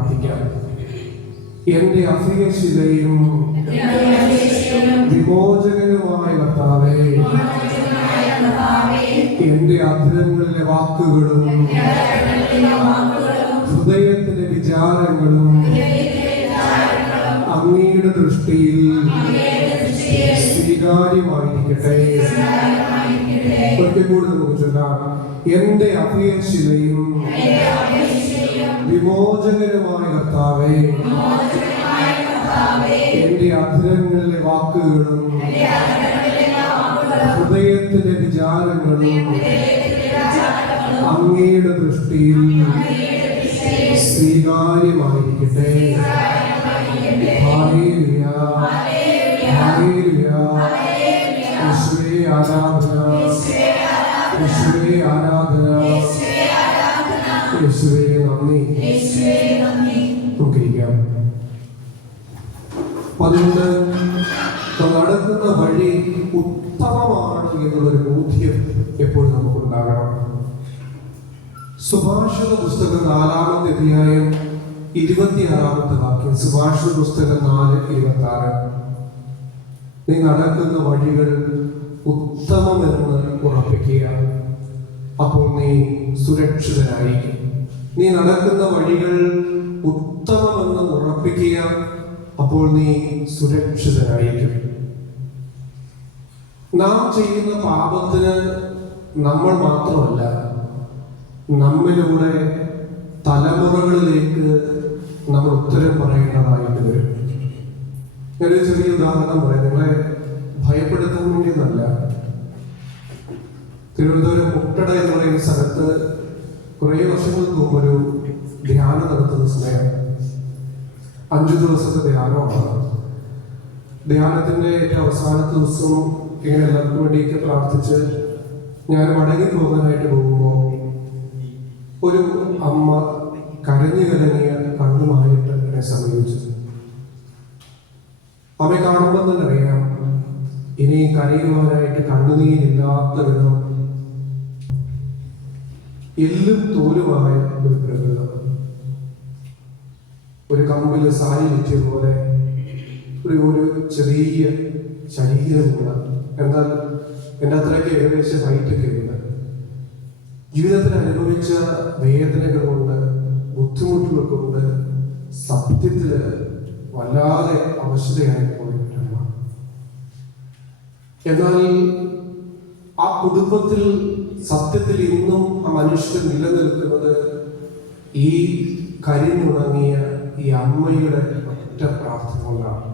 പ്രാർത്ഥിക്കാം. എന്റെ അഭയശിലയും വിമോചകനുമായ കർത്താവേ, എന്റെ അധരങ്ങളിലെ വാക്കുകളും ഹൃദയത്തിലെ വിചാരങ്ങളും അങ്ങയുടെ ദൃഷ്ടിയിൽ സ്വീകാര്യമായിരിക്കട്ടെ. ഒരിക്കൽ കൂടി നമുക്ക് ചൊല്ലാം. എന്റെ അഭയശിലയും വിമോചകനുമായ കർത്താവേ, എന്റെ അധരങ്ങളിലെ വാക്കുകളും ഹൃദയത്തിലെ വിചാരങ്ങളും അങ്ങയുടെ ദൃഷ്ടിയിൽ സ്വീകാര്യമായിരിക്കട്ടെ. Hallelujah, hallelujah. യേശുവേ ആരാധന, യേശുവേ ആരാധന, യേശുവേ നന്ദി. നമുക്കിരിക്കാം. അതുകൊണ്ട് നടക്കുന്ന വഴി ഉത്തമമാണ് എന്നുള്ളൊരു ബോധ്യം എപ്പോഴും നമുക്കുണ്ടാകണം. സുഭാഷിത പുസ്തകം 4-ാമത്തെ അധ്യായം 26-ാമത്തെ വാക്യം. സുഭാഷിത പുസ്തകം 4:26. നീ നടക്കുന്ന വഴികൾ ഉത്തമമെന്ന് ഉറപ്പിക്കുക, അപ്പോൾ നീ സുരക്ഷിതനായിരിക്കും. നീ നടക്കുന്ന വഴികൾ ഉത്തമമെന്ന് ഉറപ്പിക്കുക, അപ്പോൾ നീ സുരക്ഷിതനായിരിക്കും. നാം ചെയ്യുന്ന പാപത്തിന് നമ്മൾ മാത്രമല്ല, നമ്മിലൂടെ തലമുറകളിലേക്ക് നമ്മൾ ഉത്തരം പറയേണ്ടതായിട്ട് വരും. ഞാനൊരു ചെറിയ ഉദാഹരണം പറയാം, നിങ്ങളെ ഭയപ്പെടുത്താൻ വേണ്ടിയൊന്നല്ല. തിരുവനന്തപുരം മുട്ടട എന്ന് പറയുന്ന സ്ഥലത്ത് കുറേ വർഷങ്ങൾക്ക് മുമ്പ് ഒരു ധ്യാനം നടത്തുന്ന സമയം 5 ദിവസത്തെ ധ്യാനമാണ്. ധ്യാനത്തിന്റെ ഏറ്റവും അവസാനത്തെ ദിവസം ഇങ്ങനെ എല്ലാവർക്കും വേണ്ടിയൊക്കെ പ്രാർത്ഥിച്ച് ഞാൻ മടങ്ങി പോകാനായിട്ട് പോകുമ്പോൾ ഒരു അമ്മ കരഞ്ഞു കലങ്ങിയ കണ്ണുമായിട്ട് എന്നെ സമീപിച്ചു. അമ്മയെ കാണുമ്പോൾ തന്നെ അറിയാം, ഇനി കരയുവാനായിട്ട് കണ്ണുനീരില്ലാത്ത വിധം എല്ലും തോലുമായ ഒരു പ്രകൃതം. ഒരു കമ്പില് സാരി വെച്ച പോലെ ഒരു ചെറിയ ശരീരമുള്ള, എന്നാൽ എൻ്റെ അത്രയ്ക്ക് ഏകദേശം ഹൈറ്റൊക്കെ ഉണ്ട്. ജീവിതത്തിൽ അനുഭവിച്ച വേദനകൾ കൊണ്ട്, ബുദ്ധിമുട്ടുകൾ കൊണ്ട് സത്യത്തിൽ വല്ലാതെ അവശതയായി പോയിട്ടുണ്ട്. എന്നാൽ ആ കുടുംബത്തിൽ സത്യത്തിൽ ഇന്നും ആ മനുഷ്യൻ നിലനിൽക്കുന്നത് ഈ കരിഞ്ഞുണങ്ങിയ ഈ അമ്മയുടെ ഒറ്റ പ്രാർത്ഥന കൊണ്ടാണ്.